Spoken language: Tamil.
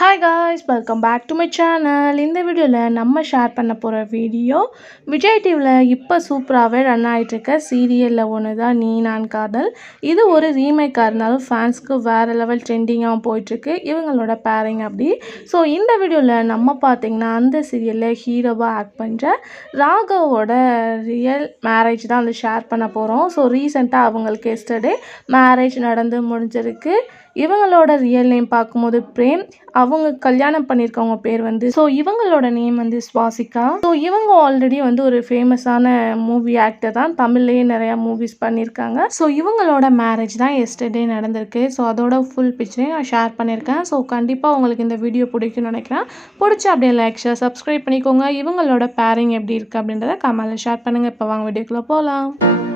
Hi guys, welcome back to my channel. இந்த வீடியோவில் நம்ம ஷேர் பண்ண போகிற வீடியோ விஜய் டிவியில் இப்போ சூப்பராகவே ரன் ஆகிட்டுருக்க சீரியலில் ஒன்று தான் நீ நான் காதல். இது ஒரு ரீமேக்காக இருந்தாலும் ஃபேன்ஸ்க்கு வேறு லெவல் ட்ரெண்டிங்காக போயிட்டுருக்கு இவங்களோட பேரிங் அப்படி. ஸோ இந்த வீடியோவில் நம்ம பார்த்திங்கன்னா அந்த சீரியலில் ஹீரோவாக ஆக்ட் பண்ணுற ராகவோட ரியல் மேரேஜ் தான் வந்து ஷேர் பண்ண போகிறோம். ஸோ ரீசெண்டாக அவங்களுக்கு எஸ்டர்டே மேரேஜ் நடந்து முடிஞ்சிருக்கு. இவங்களோட ரியல் நேம் பார்க்கும்போது பிரேம், அவங்க கல்யாணம் பண்ணியிருக்கவங்க பேர் வந்து இவங்களோட நேம் வந்து ஸ்வாசிகா. ஸோ இவங்க ஆல்ரெடி வந்து ஒரு ஃபேமஸான மூவி ஆக்டர் தான், தமிழ்லேயே நிறையா மூவிஸ் பண்ணியிருக்காங்க. ஸோ இவங்களோட மேரேஜ் தான் எஸ்டர்டே நடந்திருக்கு. ஸோ அதோட ஃபுல் பிக்சரையும் நான் ஷேர் பண்ணியிருக்கேன். ஸோ கண்டிப்பாக உங்களுக்கு இந்த வீடியோ பிடிக்கும்னு நினைக்கிறேன். பிடிச்சா அப்படியே லைக் ஷேர் சப்ஸ்கிரைப் பண்ணிக்கோங்க. இவங்களோட பேரிங் எப்படி இருக்குது அப்படின்றத கமெண்ட்டில் ஷேர் பண்ணுங்கள். இப்போ வாங்க வீடியோக்குள்ளே போகலாம்.